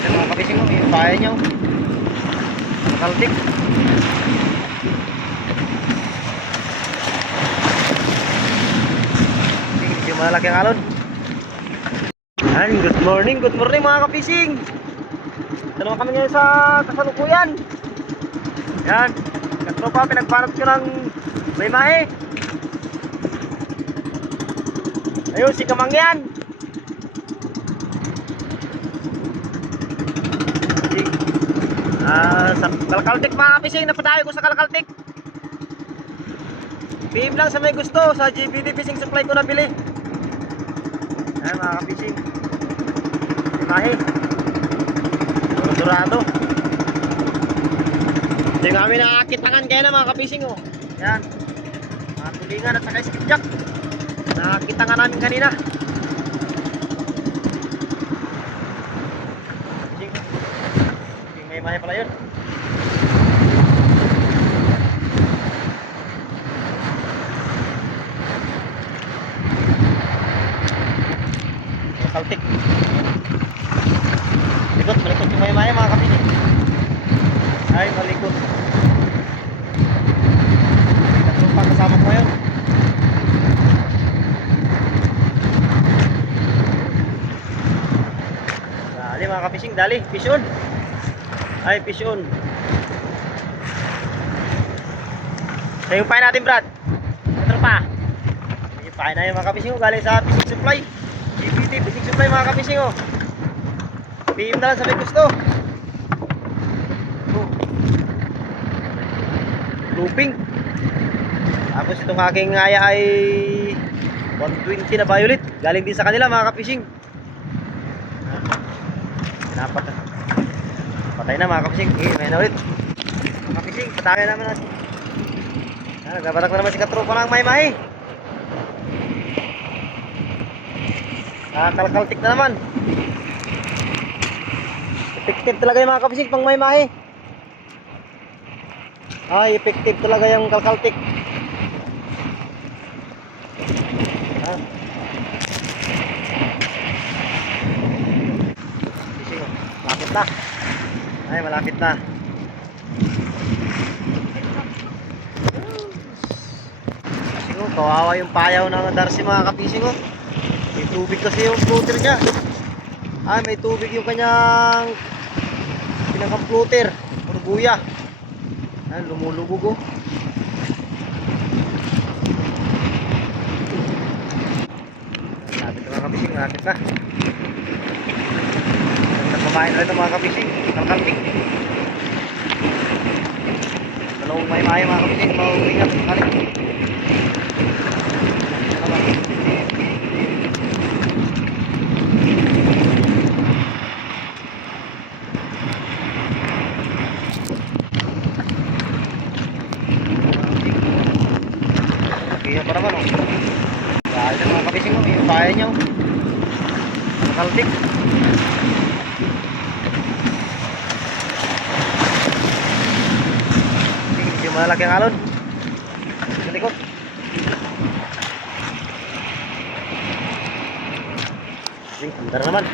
Sa mga kabising mo, yung paya nyo. Kaltik. Medyo malaki ang alon. Yan, good morning, good morning mga kapising. Ito naman kami ngayon sa kasalukuyan. Yan, katropa, pinagparap ko ng may mahe. Ayun, si Kamang yan. Ah, sa Kalkaltik mga kapising, napadayo ko sa Kalkaltik. PM lang sa may gusto, sa GBD Fishing Supply ko nabili. Ayan mga kapising. Dorado. Ito yung aming nakakitangan kaya na mga kapising oh. Ayan. Mga tulingan at saka skipjack. Nakakitangan namin kanina. May imahe pala yun. Saltik. Likot, malikot yung maya-maya mga kapini. Ay, malikot. Tatlong. Dali mga kapising, dali. Fish on. Ay, fish on. Ito yung pain natin, Brad. Ito pa. Yung pain na yung mga kapising ko galing sa fishing supply. GPT, fishing supply mga kapising oh. PM na lang sa may gusto. Oh. Looping. Tapos itong aking ngaya ay 120 na violet. Galing din sa kanila mga kapising. Dapat na. Patay na mga kapising. Eh, may na ulit. Mga kapising, patay naman natin. Ah, nagbabatak na naman si katropa ng may Nakakalkaltik na naman. Effective talaga yung mga kapising pang may mahi. Ay, effective talaga yung kalkaltik. Ah. Fishing. Malapit na. Ay, malapit na. Kawawa yung payaw ng Darcy mga kapising. Oh. May tubig kasi yung floater niya. Ah, may tubig yung kanyang pinakang floater. Urbuya. Ah, lumulubog oh. Lapit na mga kabising, lapit na. Nagmamain na rin mga kabising. Kalkaltik. Dalawang may maya mga kabising. Mauwi nga. Kalik. Kaya pa naman oh. Dahil na mga kabising mo, yung kaya niyo. Ang kaldik. Yung malaki ang alon. Sa likod. Ang naman.